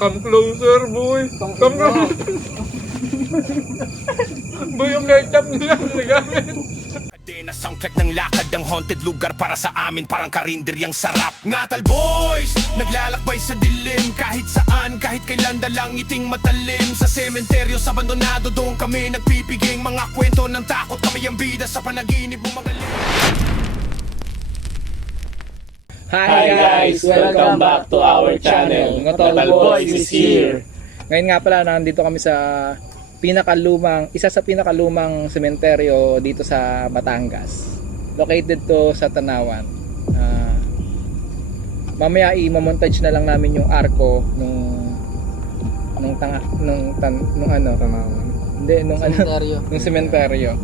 Come closer, boy. Come closer. Boy, yung ketchup nila nagamit. Na soundtrack ng lakad ng haunted lugar para sa amin parang karinderyang sarap. Ngatal boys, naglalakbay sa dilim kahit saan, kahit kailan dalang iting matalim. Sa sementeryo, sa abandonado, doon kami nagpipiging mga kwento ng takot. Kami ang bida sa panaginip bumagaling. Hi guys! Welcome back to our channel. Ngatal Boys is here. Ngayon nga pala, nandito kami sa isa sa pinakalumang sementeryo dito sa Batangas. Located to sa Tanawan. Mamaya i-montage na lang namin yung arko nung sementeryo.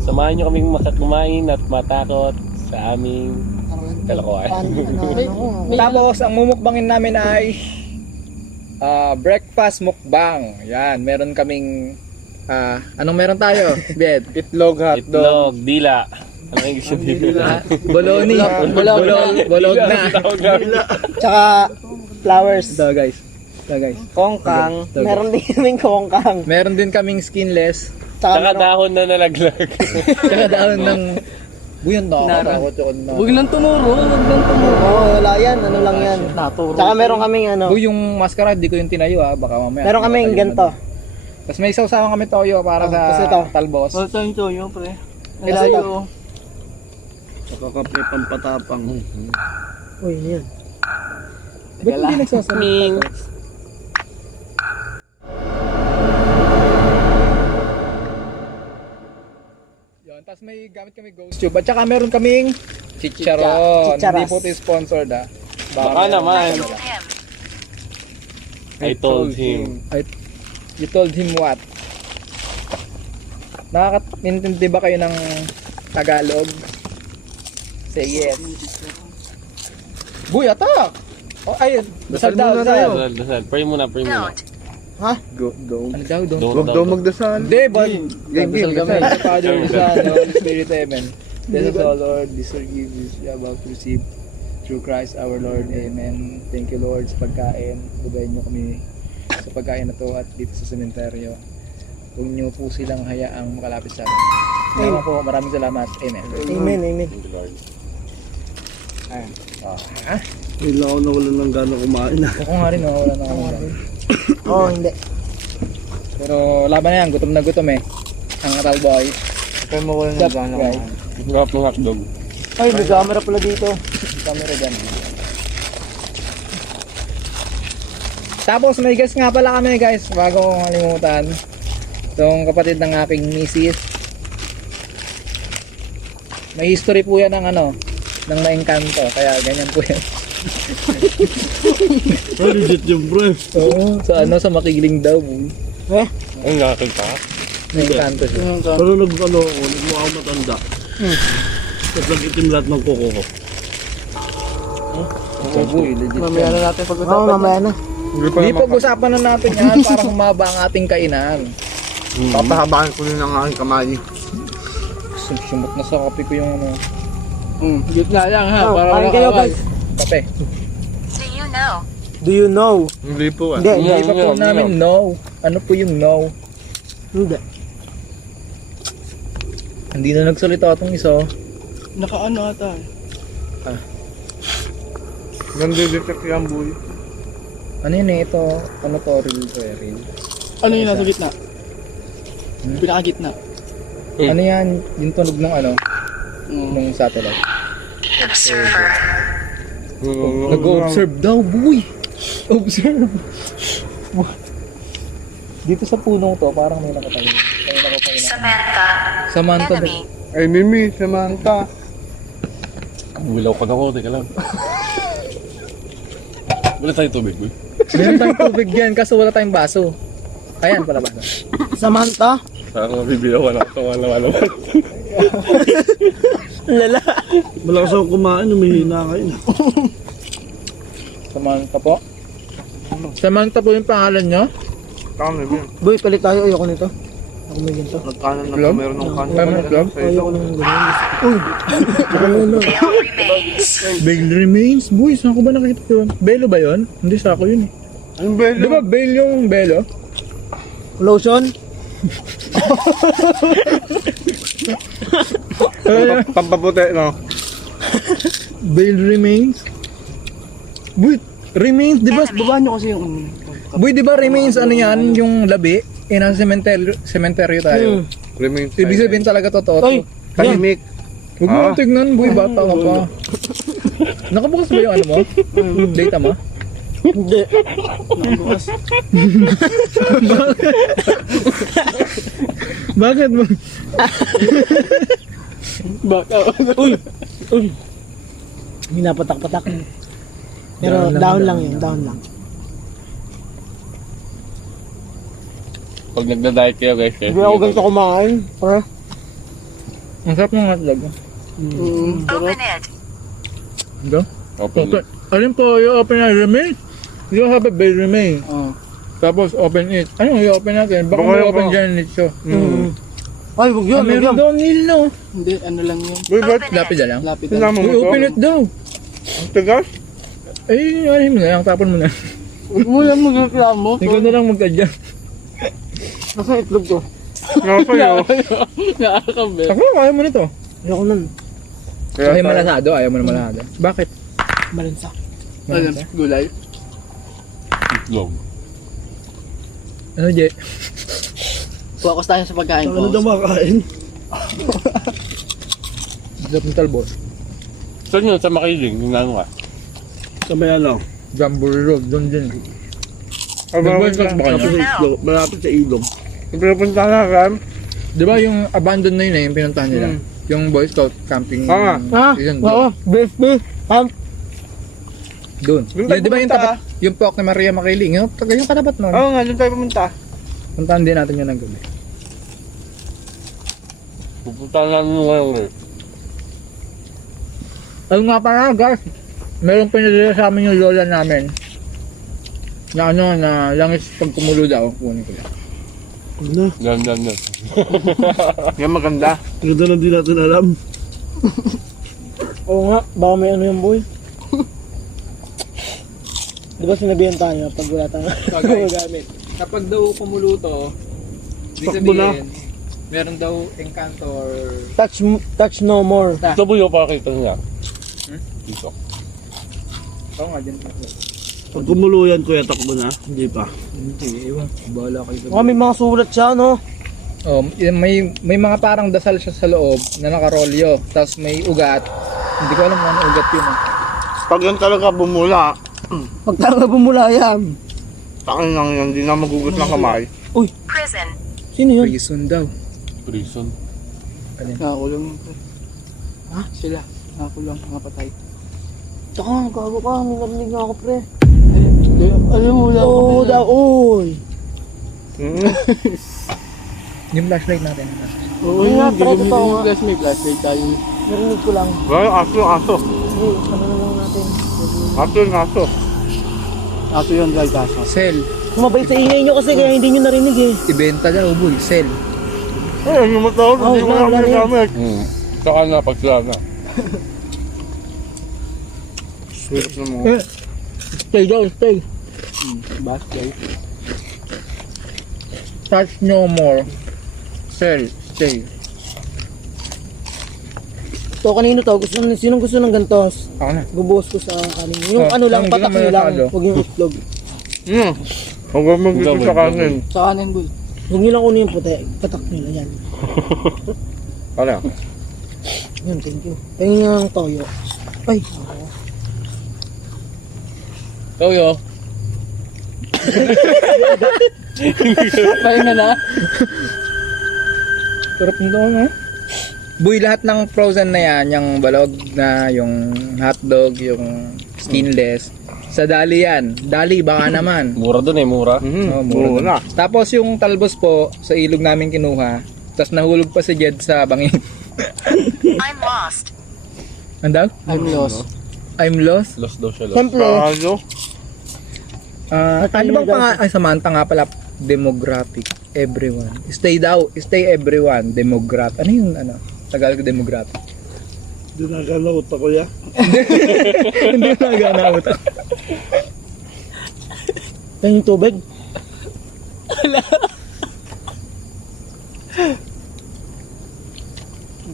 Samahan nyo kaming makakumain at matakot sa aming kalokohan. Tapos ang mumukbangin namin ay breakfast mukbang. Yan, meron kaming anong meron tayo? Bed, Itlog, hotdog. Itlog, dila. Ano yung gusto dila? bologna. Bologna. Tsaka flowers. Ito guys. Kongkang. Ito, Meron din kaming kongkang. Meron din kaming skinless. Tsaka dahon na nalaglag. Tsaka dahon ng buyon na ako. Huwag lang tumuro. Oo, wala yan. Ano lang yan. Tsaka meron kaming ano. Yung mascara, di ko yung tinayo baka mamaya. Meron kaming ganito. Tapos may sausawan kami toyo para kasi sa ito. talbos. yung toyo, pre. Kasi ito. Saka kape pampatapang. Uy, yan. Ba't hindi nagsasalita? Yun, tapos may gamit kami ghost tube. At saka meron kaming chicharon. Chicharas. Hindi po ito sponsored Baka naman. I told him. You told him what? Nakakaintindi ba kayo ng Tagalog? Say yes. Buy, atak! Oh, ayun. Dasal daw. Dasal. Pray muna. Go. Ano daw? Huwag daw magdasal. Hindi, but Game. kami. The Father, the Son, the Holy Spirit, Amen. Bless us all, Lord. This forgiveness we are about to receive through Christ our Lord. Amen. Thank you, Lord, sa pagkain. Bugayin niyo kami sa pagkain na to at dito sa sementeryo. Huwag niyo po silang hayaang makalapit sa amin. Salamat po. Maraming salamat. Amen. Amen. Ayan. Hindi ako nawalan ng gano'ng kumain. Ako nga rin, wala na ako. Oo, hindi. Pero laban na yan. Gutom na gutom eh. Ang Ngatal Boys. Kaya mawalan ng gano'ng kumain. Ngap ng hotdog. Ay, may camera pala dito. Camera dyan. Tapos may guest nga pala kami guys, bago kong kalimutan. Itong kapatid ng aking misis. May history po yan ng ng naengkanto, kaya ganyan po yan. Legit yung bro. Oo, sa makiling daw. Ang nakakil pa. Naengkanto siya. Pero nagmukha ako matanda. Tapos nag-itim lahat ng kuko ko. Oo, legit. Mamaya na natin pag-usapan. Oo, mamaya na. Hindi pag-usapan na natin yan para humaba ang ating kainan. Papahabaan ko rin ang aking kamay. Sumot na sa kape ko yung Gitna lang ha. Kain kayo guys. kape. Do you know? Hindi po Hindi. Hindi pa po namin no. Ano po yung no? Hindi. Hindi na nagsalita itong isa. Nakaano ata. Nandidetect yan, boy. Ano yun eh, ito? Ano to? Real? Ano yung nasa gitna? Pinakagitna. Ano yan? Yung tunog ng nung satellite. Nag-observe daw, boy! Observe! Dito sa punong to, parang may nakatayo. Samantha. Ay, Mimi, Samantha. Wilaw ka na ko. Teka lang. Wala tayo tubig, boy. Meron tayong tubig yan, kaso wala tayong baso. Ayan pala baso. Samantha? Saan ko mabibiyaw? Wala ko. Lala. Malakas ako kumain, humihina kayo. Samantha po. Samantha po yung pangalan nyo? Kami, Mimi. Boy, palit tayo. Ayoko nito. Ako may ganito. Nagkanan na Club? meron ng kanin. Club? Ayoko ng ganun. Uy! Bale remains? Boy, saan ko ba nakita yun? Belo ba yun? Hindi, sa ako yun eh. Anong belo? Di ba bale yung belo? Lotion? Pampaputi, no? Bale remains? Boy, remains, di ba? Baba nyo kasi yung... Boy, di ba remains ano yan? Yung labi? Eh, nasa cemetery tayo. Remains. Ibig sabihin talaga totoo. Ay! Tahimik. Huwag mo tignan, boy, bata ka pa. Nakabukas ba yung ano mo? Data mo? Hindi. Bakit mo? Uy! Uy! Minapatak-patak mo. Pero down lang yun, down lang. Pag nagda-diet kayo guys, Hindi ako ganito kumain. Para? Ang sarap ng hotdog. Open it. Ito? Open Okay. Alin po yung open na remain? Di ba sabi bale remain? Oo. Tapos open it. Ano yung open natin? Baka Baka may yung open baka. dyan nito. Ay, huwag yun, huwag Meron yun. daw nil, no? Hindi, ano lang yun. Uy, ba't? Lapid na lang. Lapit Sinama mo Uy, to? open it daw. Ang tigas? Ay, ano mo na lang. Tapon mo na. Huwag mo lang mag-reklamo. Ikaw na lang magkadya. Nasa itlog ko. Nasa iyo. Nakakabe. Ako, ayaw mo nito. Ayoko nun. Ayaw malasado, ayaw mo na malasado. Bakit? Malansa. Malansa? Gulay? Itlog. Ano, Je? Focus tayo sa pagkain ko. Ano daw makain? Sarap ng talbos. Saan yun? Sa Makiling? Yung ano ka? Sa may ano? Jamboree Road, doon din. Malapit Nag-boycott ba kayo? sa ilog. Malapit sa ilog. Pinapunta na, Ram. Di ba yung abandoned na yun eh, yung pinuntahan nila? Yung Boy Scout camping season Oo, beef, beef. doon. Di ba yung tapat, yung Pook ni Maria Makiling, yung katapat nun. Oo nga, doon tayo pumunta. Puntahan din natin yun ng gabi. Pupunta namin ngayon eh. Ayun nga pala guys, meron pinadala sa amin yung lola namin. Na ano, na langis pag kumulo daw, kunin ko lang. Ano? Ganyan. Yan maganda. Ganda na din natin alam. Oo nga, baka may ano yung boy. Di ba sinabihan tayo pag wala tayong gamit? Kapag daw kumulo to, ibig Takbo na. sabihin, meron daw encanto or... Touch no more. Ito po yung pakita niya. Dito. Oo nga, dyan. Pag kumulo yan, kuya, takbo na. Hindi pa. Hindi, ewan. Bahala kayo. Baka may mga sulat siya, no? Oh, may mga parang dasal siya sa loob na nakarolyo. Tapos may ugat. Hindi ko alam kung ano ugat yun. Pag yan talaga bumula, Pag talaga bumula yan. takin lang yan, hindi na magugot ng kamay. Prison. Sino yun? Prison daw. Prison. Nakakulong. Ha? Sila. Nakakulong. Mga patay. Taka, gago ka. May narinig nga ako, pre. Alam mo lang. Oo, daw. Uy. Yung flashlight natin. Oo, nga, pre. Totoo nga. May flashlight tayo. Narinig ko lang. Well, aso. Ano na lang natin. Aso. Ato yun, guys. Aso. Cell. Sumabay sa ingay nyo kasi kaya hindi nyo narinig eh. Ibenta daw, boy. Cell. Ay, ano mo tawag? Hindi mo wala namin rin. gamit. Saka na, pag sila na. Sweet na mo. Stay daw, stay. Basket. Touch no more. Cell. Stay. So kanino to? Sinong gusto ng gantos? Ako na. Bubuhos ko sa kanin. Yung Oh, ano lang, hindi patak naman nyo lang. natalo. Huwag yung itlog. Huwag mo mag-ito sa kanin. Sa kanin, boy. Huwag nyo lang kunin yung puti. Patak nyo lang yan. Ano? Yun, thank you. Pahingin nyo ng toyo. Ay, ako. Toyo. Pahinga na. Sarap nito, no? Boy, lahat ng frozen na yan, yung balog na, yung hotdog, yung skinless, sa Dali yan. Dali, baka naman. Mura dun eh, mura. Oh, Oo mura na. na. Tapos yung talbos po, sa ilog namin kinuha, tapos nahulog pa si Jed sa bangin. I'm lost. Andaw? I'm lost. I'm lost? Lost daw siya, lost. Siyempre, Ano? Ano bang ay Samantha nga pala, demographic, everyone. Stay everyone, demographic. Ano yung Tagalog demographic? Dinagalaw ko ya. Hindi na gana utak. Yan yung tubig. Wala.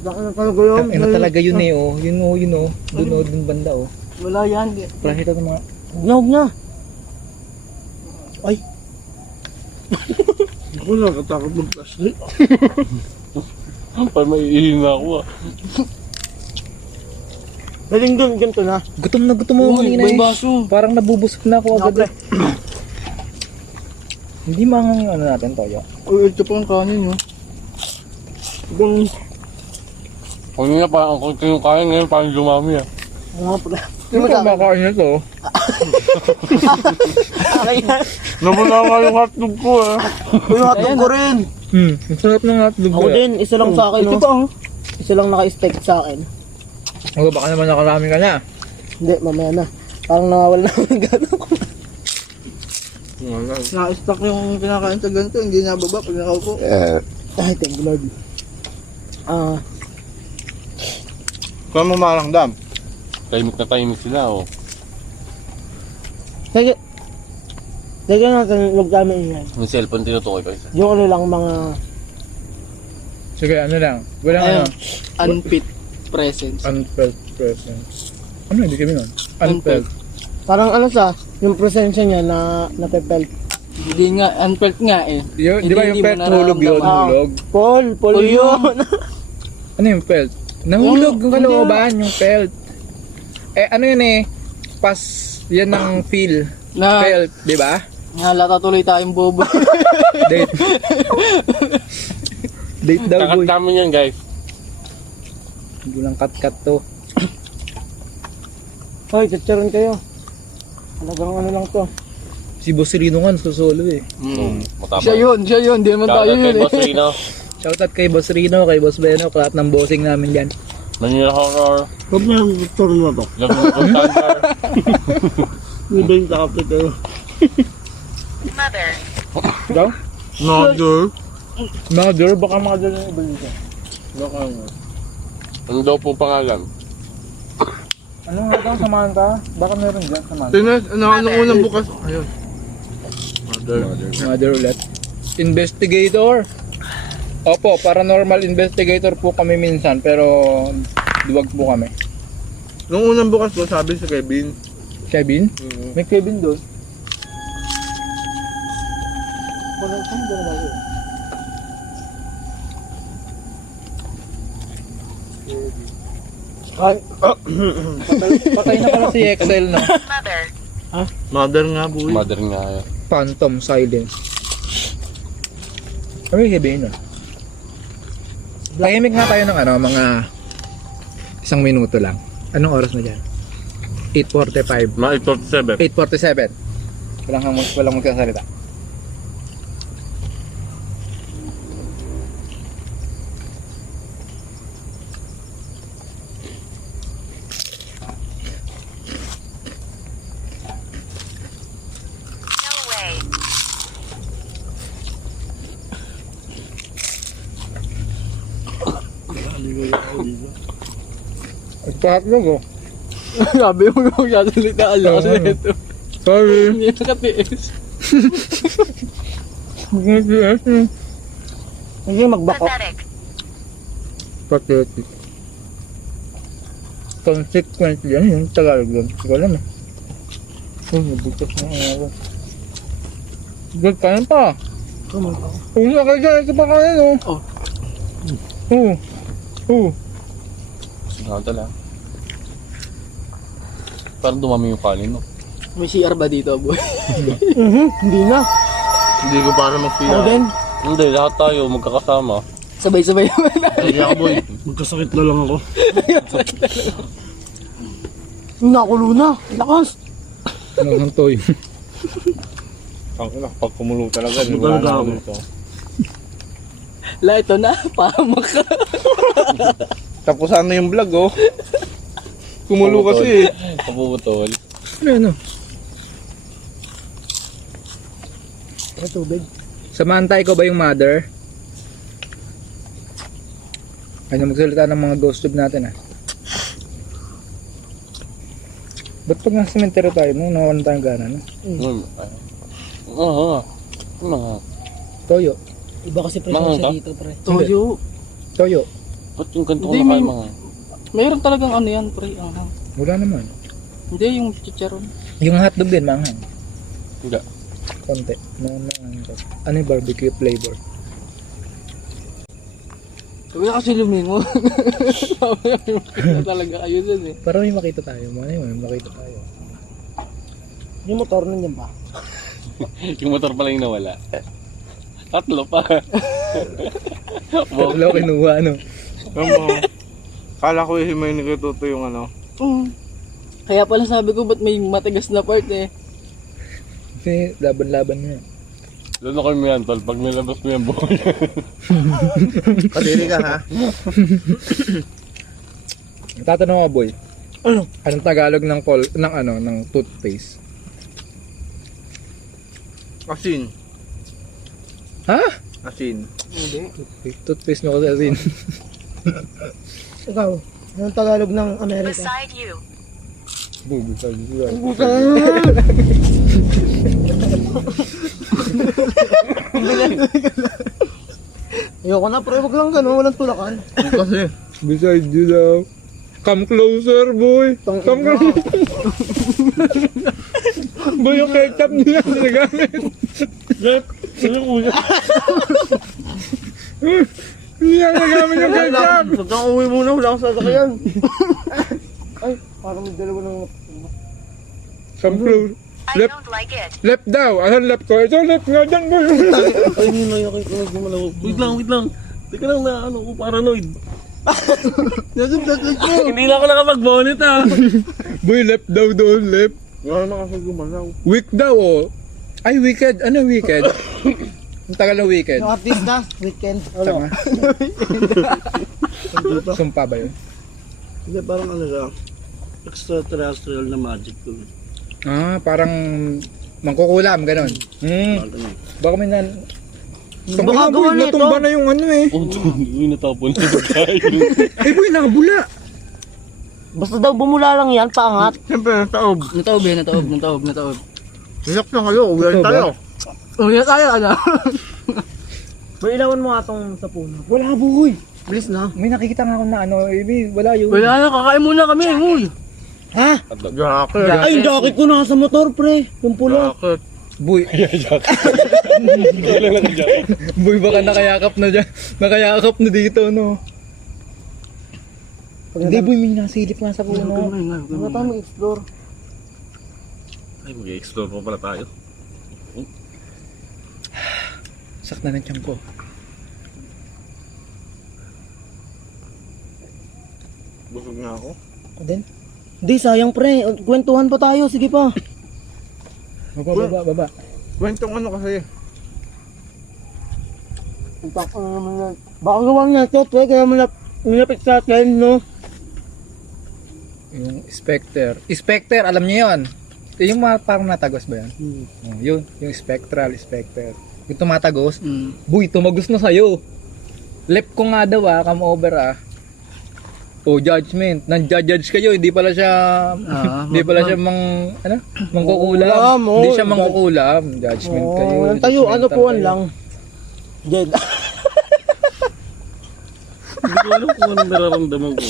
Talaga yun. Ano talaga yun eh, oh. Yun oh. Dun banda, oh. Wala yan. Prahita ng mga... Huwag na. Ay. Ako nakatakot mag-plastic. Parang may ihinga ako ah. Daling doon, ganito na. Gutom na gutom ako kanina May eh. baso. Parang nabubusog na ako agad eh. Hindi mangang ano natin, Toyo. Uy, ito pa ang kanin, no? Ibang... Kung nga parang ang konti yung kain ngayon, parang lumami ah. Mga pala. Hindi ka makain na to. Nawala nga yung hotdog ko eh. Uy, hotdog ko rin. Ang sarap ng hotdog. Ako din, isa lang sa akin, no? Ito pa, oh. Isa lang naka-stick sa akin. Oh, baka naman nakarami ka na. Hindi, mamaya na. Parang nawawala na ng gano'n ko. Na-stuck yung kinakain sa ganito, hindi nababa pag nakaupo. Ay, thank you Lord. Kaya mo marangdam? Tahimik sila oh. Sige natin, huwag kami ingay. Yung cellphone tinutukoy ko isa. Yung ano lang, mga... Sige, ano lang. Walang ano. Unfit presence. Unfelt presence. Ano, hindi kami nun? Unfelt. Parang ano yung presensya niya na napepelt. Hindi nga, unfelt nga eh. Di ba yung Hindi felt mo hulog yun? nararamdaman. Hulog? Paul yun. Ano yung felt? Nahulog yung kalooban, yung felt. Eh, ano yun eh? Pas, yan ng feel. Na, Felt, di ba? halata tuloy tayong bobo. Date. Date daw, Kakat boy. namin yan guys. Hindi lang cut-cut to. Hoy, chicharon kayo. Talagang ano lang to. Si Boss Rino nga, solo eh. Matama. Siya yun. Di naman tayo Shoutout kay yun Boss eh. Rino. Shoutout kay Boss Rino, kay Boss Beno, lahat ng bossing namin dyan. Manila Horror. Huwag na yung doktor na to. Love mo kung standard. Hindi ba yung takapit kayo? Mother. Daw? Mother. Mother, baka mother na iba dito. Baka nga. Ano daw po pangalan? Ano nga daw, samahan ka? Baka meron dyan, samahan. Tingnan, ano unang bukas? Ayun. Mother. Mother ulit. Investigator. Opo, paranormal investigator po kami minsan, pero duwag po kami. Nung unang bukas ko, sabi si Kevin. Kevin? May Kevin doon. Ay, Patay na pala si Excel, no? Mother. Mother nga, boy. Mother nga yan. Phantom silence. Ano yung Kevin, no? Tahimik nga tayo ng ano, mga 1 minuto lang. Anong oras na dyan? 8:45. Mga 8:47. 8:47. Walang magsasalita. No way. Nagpahatlog, oh. sabi mo yung magsasalita. Alam kasi Oo. ito. Sorry. Hindi nakatiis. Hindi magbako. Pathetic. Pathetic. Consequence yan, yung Tagalog doon. Hindi ko alam eh. Oh, nabutas na ako. Good, kain pa. Uy, nakay dyan, ito pa kain, oh. Oh. Oh. Oh. Sinata lang. Parang dumami yung kanin no? May CR ba dito, boy? Hindi na. Hindi ko para Ako magpila. din. Hindi, lahat tayo magkakasama. Sabay-sabay naman. Hindi ako, boy. Magkasakit na lang ako. Nakulo na. Lakas. Ano ang toy? Ang ina, pag kumulo talaga, Ano talaga ako? La, ito na. Pahamak ka. Tapos ano yung vlog, oh. Kumulo kasi, eh. Pabubutol. Ano? May tubig. Samantha, ikaw ba yung mother? Ano magsalita ng mga ghost tube natin, ah? Ba't pag nasa cemetery tayo mo, nawalan tayong gana, no? Oo. Mga. Toyo. Iba kasi Mga presensya ka? dito, pre. Toyo. Toyo. Ba't yung ganito ko Hindi, na may- mga? Mayroon talagang ano yan, pre. Wala naman. Hindi, yung chicharon. Yung hotdog din, manghang. Hindi. Konti. Ano yung barbecue flavor? Sabi na kasi lumingo. Sabi na lumingo talaga kayo dun eh. Para may makita tayo. May makita tayo. Yung motor nandiyan ba? Yung motor pala yung nawala. Tatlo pa. Wala kinuha, ano? Kala ko himay ni Kututo yung ano. Kaya pala sabi ko, ba't may matigas na part eh? Kasi laban-laban niya. Lalo kayo mo yan, tol. Pag nilabas mo yan buhay. Kadiri ka ha? Tatanong ka, boy. Anong Tagalog ng ng toothpaste? Asin. Ha? Asin. Toothpaste mo kasi asin. Ikaw, anong Tagalog ng Amerika? Beside you. Ayoko na, pre. Wag lang gano'n. Walang tulakan. Kasi. Beside you daw. Come closer, boy. Come closer. Boy, yung ketchup niya ginagamit. Hindi niya ginagamit yung ketchup. Huwag kang uwi muna. Wala akong sasakyan. Ay, parang may dalawa ng... Come close. I Left. don't like it. Left daw. Asan left ko? Ito left nga dyan, boy. Ay, hindi na yung kayo gumalaw. Wait lang. Teka lang na ano ko, paranoid. Hindi lang ako nakapag-bonnet ah. Boy, left daw doon. Left. Wala na kasi gumalaw. Week daw, oh. Ay, wicked. Ano wicked? Ang tagal ng wicked. Yung artista, weekend. Tama. Sumpa ba yun? Hindi, parang ano siya, extraterrestrial na magic ko. Ah, parang mangkukulam, ganon. Baka may Baka gawa nito. natumba na yung ano eh. Oh, hindi natapon na tayo. Ay, boy, nakabula. Basta daw bumula lang yan, paangat. Siyempre, nataob. Nataob. Siyak na kayo. Uwihan tayo. Uwi na tayo, ano? Pero ilawan mo nga itong sa puno. Wala, boy. Bilis na. May nakikita nga ako na ano, wala yun. Wala na, kakain muna kami, uy. Jacket. Ay, yung jacket ko nasa motor, pre. Yung pula. Jacket. Boy, Wala lang dyan. boy, baka nakayakap na dyan. Nakayakap na dito, no? Hindi, boy, may nasilip nga sa puno. Wala tayo mag-explore. Ay, mag-explore pa pala tayo. Sakta na tiyan ko. Busog na ako. Ako din. Hindi, sayang, pre. Kwentuhan pa tayo. Sige pa. Baba. Kwentong ano kasi. Baka gawang niya ito, pre. Kaya malapit sa atin, no? Yung Spectre. Spectre, alam niyo yun? Yung parang natagos ba yan? Oh, yun, yung Spectre. Yung tumatagos, boy, tumagos na sa'yo. Left ko nga daw come over Oh, judgment. Nan-judge kayo, hindi pala siya mangkukulam. Hindi siya mangkukulam. Judgment kayo. Ang tayo, ano judgmental puwan kayo. lang. Jed. Hindi ko alam kung anong nararamdaman ko.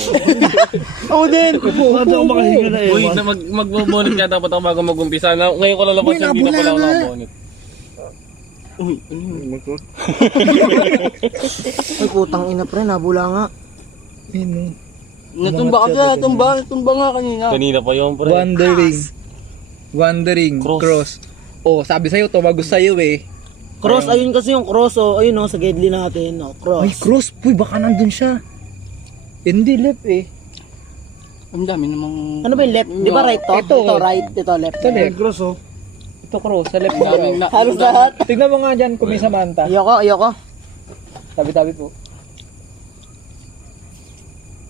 Ako din. Ano ako makahinga na Uy, magbo-bonnet ka dapat ako bago mag-umpisa. Ngayon ko lalabas yung hindi na pala ako nakabonnet. Ay, putang ina, pre. Nabula nga. Natumba nga kanina. Kanina pa yun, pre. Wandering. Cross. Oh, sabi sa'yo, tumagos sa'yo eh. Cross, ayun kasi yung cross, oh. Ayun, oh, sa gedli natin, oh. Ay, Cross. cross. Uy, baka nandun siya. Hindi left eh. Ang dami namang... Ano ba yung left? Di ba right to? Ito. Ito right. Ito left. Ito left. Cross, oh. Ito cross. Sa left Ang daming mo. na... Halos lahat. Tignan mo nga dyan kung may Samantha. Ayoko. Tabi-tabi po.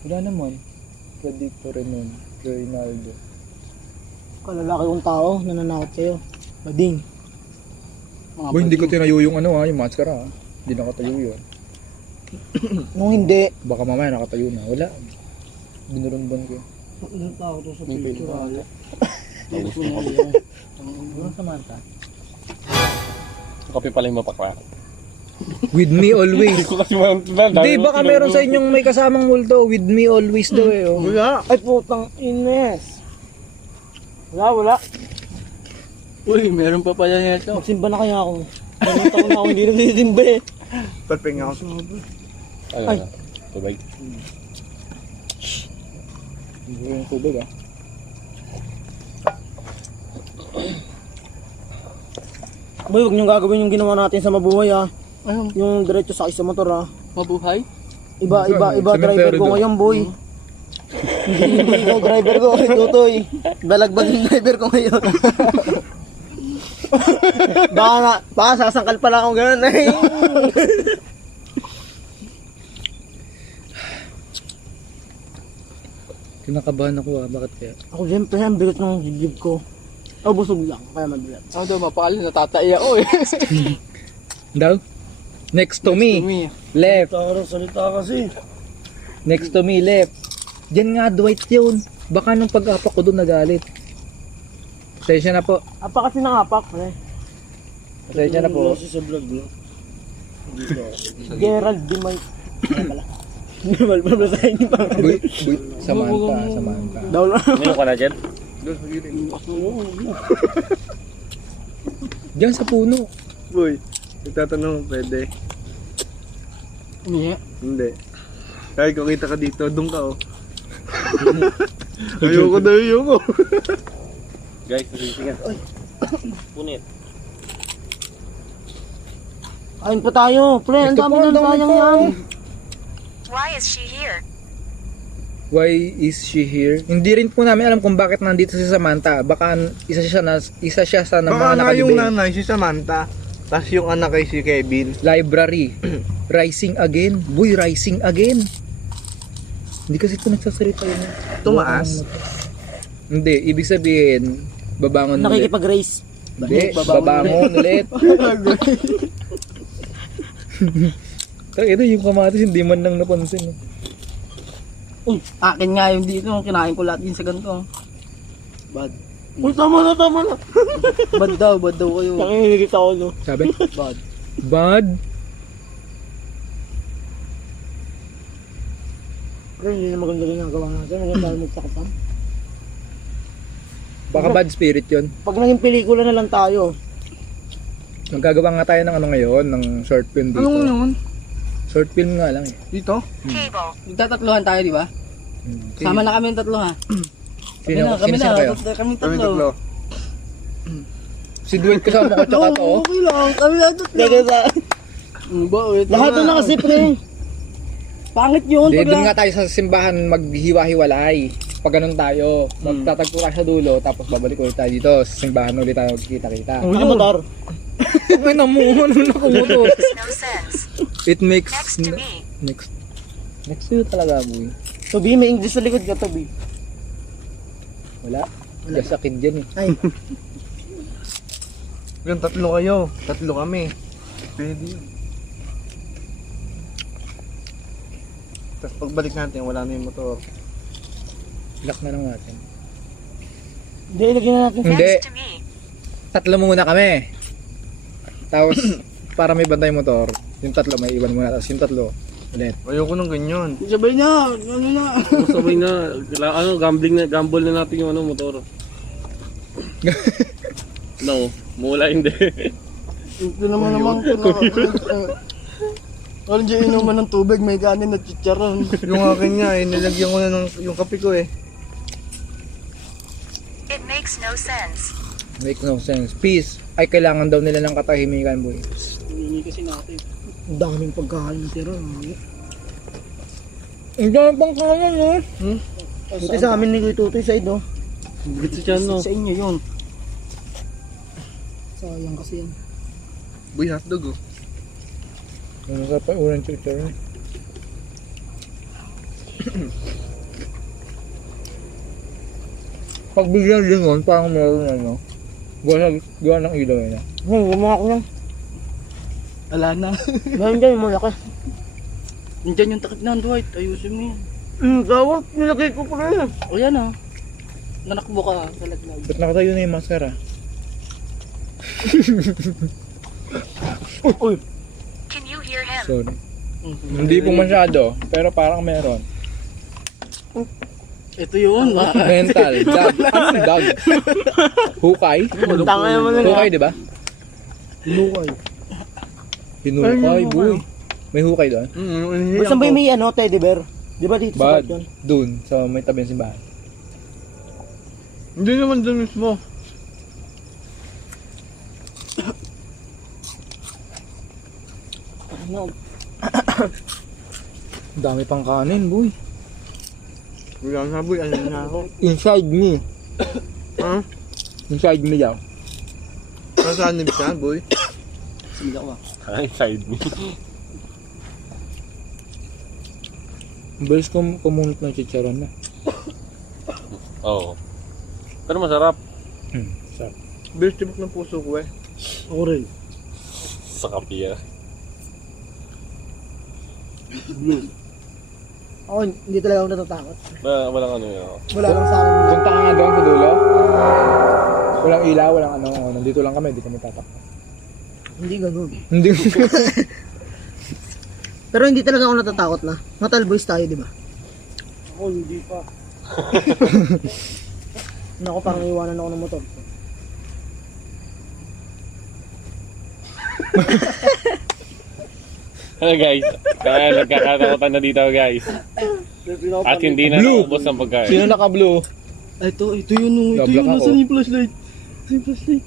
Wala naman. Predictor nun. Ronaldo. Kalalaki kong tao, nananakot sa'yo. Bading. Boy, hindi ko tinayo yung yung maskara Hindi nakatayo yun. Nung hindi, Baka mamaya nakatayo na. Wala. Binurunban ko. Ilang tao to sa May picture. pinto. Tapos ko na yan. Ano Samantha? Kape pala yung mapakla. With me always. Hindi, Hindi, baka meron sa inyong may kasamang multo. With me always daw eh. Oh. Wala. Ay putang ines. Wala. Uy, meron pa pala nito. Magsimba na kaya ako. Ganun taon na ako hindi nagsisimba eh. Patping ako. Ano? Tubig. Hindi yung tubig ah. Boy, huwag niyong gagawin yung ginawa natin sa mabuhay ah. Ayun, Yung diretso sakay sa motor ah. mabuhay. Iba Cemetery driver ko daw. ngayon boy. Hindi ikaw driver ko, tutoy. Balagbag yung driver ko ngayon. baka sasangkal pala akong gano'n eh. Kinakabahan ako ah. Bakit kaya? Ako siyempre, ang bigat ng dibdib ko. O busog lang, kaya mabigat. Ako daw, mapakali, natatay ako eh. Daw? Next to me. Umi. Left. Salita kasi. Next to me, left. Diyan nga, Dwight yun. Baka nung pag-apak ko doon nagalit. Pasensya na po. Apa kasi nangapak, pre. Pasensya na po. Sa vlog mo. Gerald Dimay. Malbabasahin niyo pa. Samantha. Daw lang. Ngayon ka na dyan? Diyan sa puno. Boy, itatanong pwede. Umi. Hindi. Ay, kung kita ka dito, doon ka oh. Ayoko na ayoko. Guys, sisigan. Punit. Kain pa tayo, pre. Ang dami na sayang yan. Why is she here? Why is she here? Hindi rin po namin alam kung bakit nandito si Samantha. Baka isa siya sa Baka mga nga yung nakalibing. nanay, si Samantha. Tapos yung anak kay si Kevin. Library. Rising again. Boy, rising again. Hindi kasi ito nagsasalita yun. Tumaas? Hindi, ibig sabihin, babangon ulit. Nakikipag-race. Hindi, babangon ulit. Ito yung kamatis, hindi man lang napansin. Uy, akin nga yung dito. Kinain ko lahat din sa ganito. Bad. Uy, tama na. Bad daw kayo. Nakikinig ako, no. Sabi? Bad. Bad? Pero hindi na maganda rin ang gawa natin. Maganda tayo magsakitan. Baka bad spirit yun. Pag naging pelikula na lang tayo. Magkagawa nga tayo ng ano ngayon, ng short film dito. Anong yun? Short film nga lang eh. Dito? Cable. Nagtatatluhan tayo, di ba? Sama na kami yung tatlo ha. Sino kayo? Kami Kami tatlo. tatlo. Si Dwight kasama ko tsaka to. oh. Okay lang. Kami lang tatlo. Teka sa... Ba, wait. Lahat na kasi, pre. Pangit yun. Hindi, Pag doon nga tayo sa simbahan maghiwa-hiwalay. Pag ganun tayo, magtatagpo tayo sa dulo, tapos babalik ulit tayo dito. Sa simbahan ulit tayo magkikita-kita. Ang motor. Ay, namuha na nakumuto. Makes no sense. It makes... Next to me. Next to you talaga, boy. Toby, may English sa likod ka, Toby. Wala. Just a kid yan eh. Ay, Yung tatlo kayo. Tatlo kami. Pwede yun. Tapos pagbalik natin, wala na yung motor. Lock na lang natin. hindi, ilagyan na natin. Hindi. Next to me. Tatlo muna kami. Tapos, para may bantay motor, yung tatlo may iwan muna. Tapos yung tatlo, ulit. Ayoko nang ganyan. Sabay na. Ano na. Sabay na. Gamble na natin yung motor. No, mula hindi. Ito naman. Walang dyan inuman ng tubig. May ganin na chicharon. Yung akin nga eh, nilagyan ko na ng yung kape ko eh. It makes no sense. Make no sense. Peace. Ay, kailangan daw nila ng katahimikan, boy. Hindi kasi natin. Ang daming pagkain na tira. Ang dami pang kanan, eh. Buti sa amin ni Kuya Tutoy sa ito. Gitsi siya, no? Sa inyo yun. Sayang kasi yan. Boy, hotdog oh. Ano sa pa, orange chicken. Pag bigyan lingon, parang meron ano. Gawa ng ilaw yun. Gumawa ko lang. Wala na. Meron dyan yung malaki. Nandiyan yung takip na, Dwight. Ayusin mo yan. Gawat, nilagay ko pre. O yan o. Nanakbo ka sa laglag. Ba't nakatayo na yung maskara? Can you hear him? Sorry. Hindi po masyado, pero parang meron. Ito yun. Mental, dag. Anong dag? Hukay? Tangay mo na Hukay, di ba? Hinukay. Hinukay, boy. May hukay doon? Saan ba yung may ano, teddy bear? Di ba dito sa Bad. park yun? Doon, sa may tabi ng simbahan. Hindi naman dun mismo. Ano? Ang dami pang kanin, boy. Wala na boy, ano na ako. Inside me. Ha? Inside me daw. Nasaan nibis yan boy? Sila ko Side me. Balis kumunot ng chicharon na. Oo. Pero masarap. Sarap. Bilis tibok ng puso ko eh. Ako rin. Sa kapiya. Ako, hindi talaga ako natatakot. Walang ano yun. Wala lang sa akin. Punta ka nga doon sa dulo. Walang ilaw, walang ano. Nandito lang kami, hindi kami tatakot. Hindi ganun. Hindi. Pero hindi talaga ako natatakot na. Metal boys tayo, di ba? Ako hindi pa. Naku, parang iwanan ako ng motor. Ano guys? Kaya nagkakatakutan na dito guys. At hindi na Blue. naubos ang pagkain. Sino naka-blue? Ito yun oh. Ito Nablock yun. ako. Nasaan yung flashlight? Nasaan yung flashlight?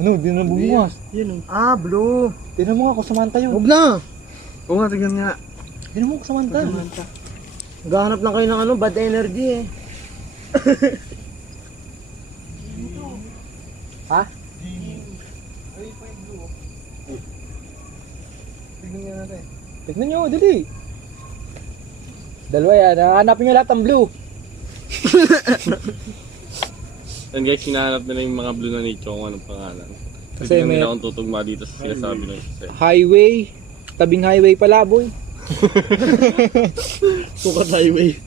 Ano, di na bumukas. Yan oh. Ah, blue. Tignan mo nga kung samanta yun. Huwag na. Oo nga, tignan nga. Tignan mo kung samanta. Naghahanap lang kayo ng ano, bad energy eh. Ha? Tignan nyo, dali. Dalawa yan, hanapin nyo lahat ng blue. And guys, hinahanap nila yung mga blue na nature kung anong pangalan. Kasi Kasi may- may akong tutugma dito sa sinasabi ng isa. Highway. Tabing highway pala, boy. Sukat highway.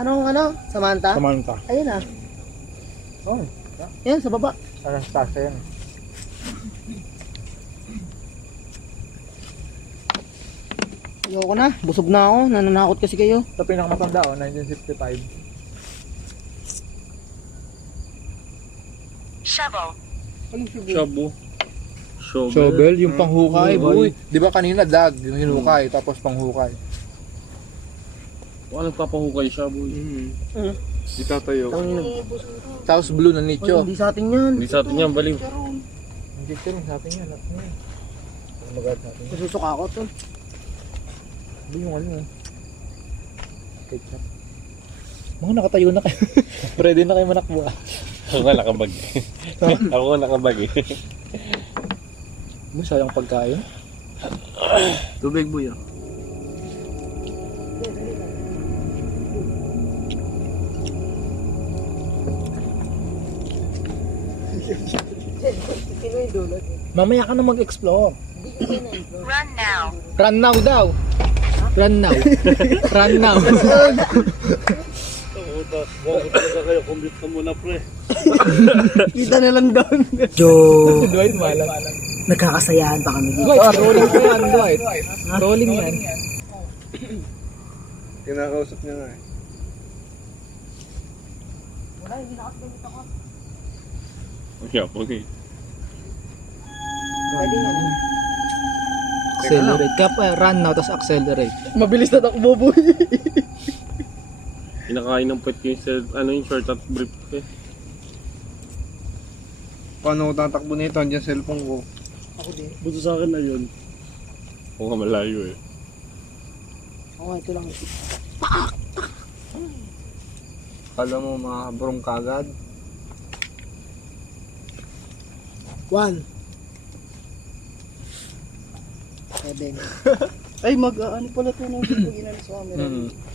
Anong ano? Samantha? Samanta. Ayun ah. Oh, Yan, sa baba. Anastasia yan. Ayoko na. Busog na ako. Nananakot kasi kayo. Ito pinakamatanda, 1965. Shovel. Shabu. Shovel, yung panghukay, boy. Di ba kanina dag, yung hinukay, tapos panghukay. Wala nagpapahukay siya boy. Di tatayo. Tangina. Tapos blue na Oy, nicho. hindi sa atin yan. Hindi sa atin yan, baliw. Hindi ko rin sa atin yan. At yan. Magad natin. Nasusuka ako to. Blue yung ano eh. Ketchup. Mga nakatayo na kayo. Pwede na kayo manakbo ah. Ako nga nakabag. Ako nga nakabag eh. Sayang pagkain. Tubig boy ah. Mamaya ka na mag-explore. Run now. Run now daw. Run now. Run now. Talaga kayo, commute ka muna pre. Kita na lang doon. So, Dwight malam. nagkakasayahan pa kami dito. Dwight, rolling ko yan, Dwight. Rolling yan. Kinakausap niya nga eh. Yeah, okay. Accelerate ka pa. Run now, tapos accelerate. Mabilis na takbo, boy. Kinakain ng pet ko yung yung short at brief ko eh. Paano ko tatakbo nito? Andiyan cellphone ko. Ako din. Buto sa akin na yun. Oo nga malayo eh. Oo, ito lang. Kala mo mga brong kagad. 1 7 Ay, ano pala ito nung pag inano sa camera.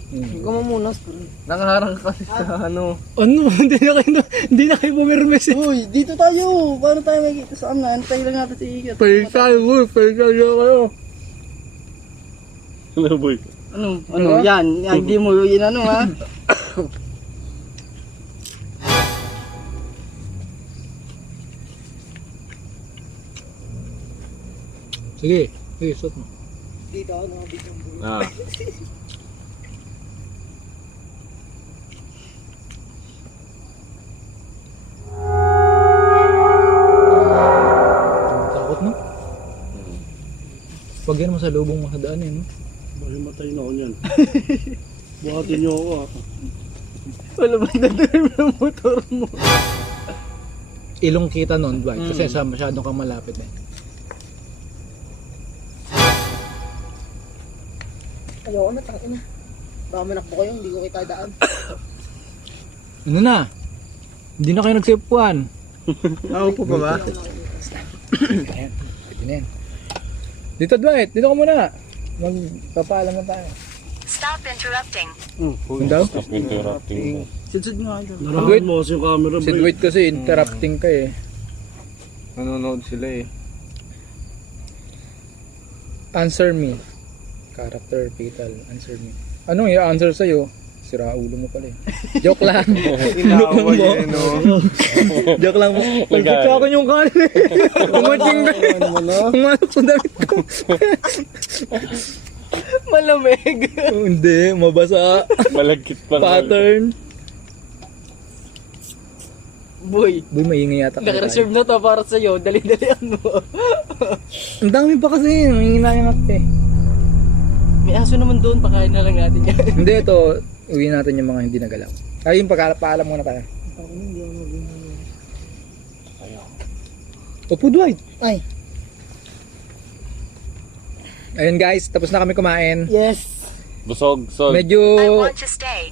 Huwag ka mamunas, pre. Nangaharang ka sa ano. Ano? Hindi na kayo pumirmes eh. Uy, dito tayo. Paano tayo magkita sa amna? Antay lang natin si Ikat. Palitan mo, palitan nyo kayo. Ano boy? Ano? Yan. Hindi mo yun ano ha. Sige, suot mo. Dito ako nakabit ng buhay. Ah. Takot no? Pag yan mo sa lubong makadaan eh, no? Mahimatay na ako niyan. Buhatin niyo ako ah. Wala ba yung ng motor mo? Ilong kita nun, Dwight, kasi sa masyado kang malapit eh. Ayoko na, takin na. Baka manakbo kayo, hindi ko kita daan. Ano na? Hindi na kayo nagsipuan. Ako po ba ba? Ayan, pwede na yan. Dito Dwight, dito ka muna. Magpapaalam na tayo. Stop interrupting. Ano daw? Stop interrupting. Sinsud nga ito. Narahan mo kasi yung camera, Si bro. Dwight kasi interrupting ka eh. Nanonood sila eh. Answer me. Character, fatal, answer me. Anong i-answer sa'yo? Sira ulo mo pala eh. Joke lang. Inaway eh no. Joke lang mo. Pagkat sa akin yung kanin eh. Umating na. Umating sa damit ko. Malamig. Hindi, mabasa. Malagkit pa. Pattern. Boy, Boy, maingay yata ka naka-reserve na to para sa'yo. Dali-dalian mo. Ang dami pa kasi. Nanginayang at eh. May aso naman doon. Pakain na lang natin yan. Hindi, ito. Uwi natin yung mga hindi nagalaw. Ay, yung pagpaalam muna tayo. Opo, Dwight. Ay, Ayun guys, tapos na kami kumain. yes. Busog, sol. I Medyo want to stay.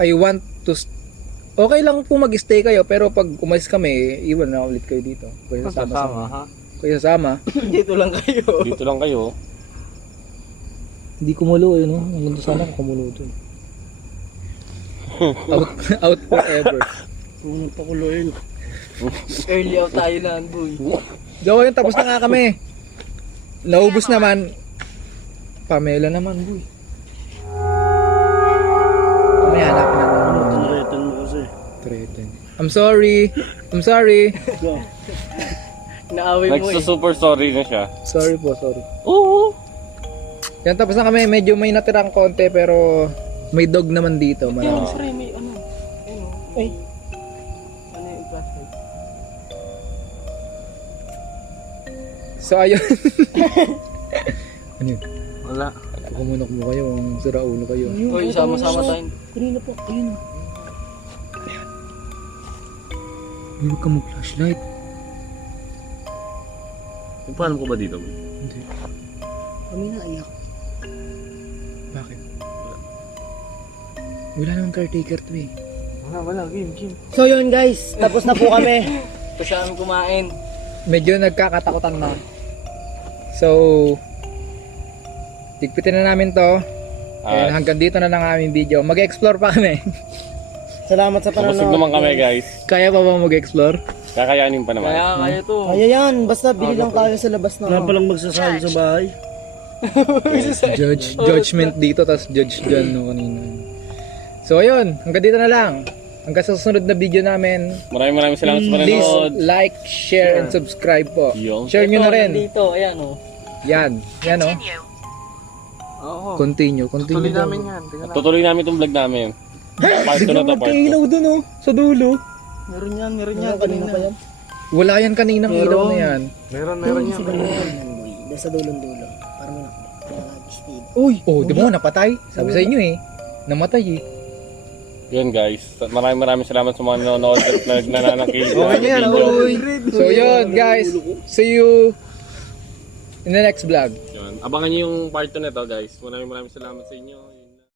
I want to okay lang po mag-stay kayo, pero pag umalis kami, iwan na ulit kayo dito. Kayo sasama ha? Kayo sasama. Dito lang kayo. Dito lang kayo. Hindi kumulo eh, no? Ang ganda sana kung kumulo to. Out forever. Kung nagpakuluin. Early out tayo na, boy. So yun, tapos na nga kami. Naubos naman. Pamela naman, boy. May hanapin natin. Tinretan mo kasi. Threaten. I'm sorry. I'm sorry. Naaway mo eh. Nagsusuper sorry na siya. Sorry po, sorry. Oo. Yan, tapos na kami. Medyo may natirang konti, pero may dog naman dito. Marami. Pre, may ano. Ano? Ay. Ano yung plastic? So, ayun. Ano yun? Wala. Kumunok mo kayo. Ang sira ulo kayo. Uy, sama-sama tayo. Kanina po, ayun. Huwag ka mag-flashlight. Paano ko ba dito? Hindi. Kami na iyak. Bakit? Wala namang caretaker to eh. Wala. Game. So yun guys, tapos na po kami. Ito siya kami kumain. Medyo nagkakatakutan na. So, tigpitin na namin to. And hanggang dito na lang ang aming video. Mag-explore pa kami. Salamat sa Busog panonood. naman kami guys. Kaya pa ba mag-explore? Kakayanin pa naman. Kaya to. Kaya yan, basta bili lang tayo sa labas na. Wala palang magsasali sa bahay. Judgment dito, tas judge dyan no, kanina. So ayun, hanggang dito na lang. Hanggang sa susunod na video namin. Maraming salamat sa Please panonood. like, share, and subscribe po. Yung. Share nyo na rin. Dito, ayan o. Yan, yan o. Continue. Oo. Continue Tuloy daw. namin yan. Tingnan natin. Tutuloy namin itong vlog namin. Part 2 na to, part 2. Magkailaw dun o, sa dulo. Meron yan. Kanina pa yan. Wala yan kaninang ilaw na yan. Meron yan. Boy, sa dulong-dulo. Parang may nakapit. Uy! Oh, di ba napatay? Sabi sa inyo eh. Namatay eh. Yun guys. Maraming salamat sa mga nanonood at nananakilig sa yan, video. uy. So yun guys, see you in the next vlog. Yun. Abangan niyo yung part 2 nito guys. Maraming salamat sa inyo.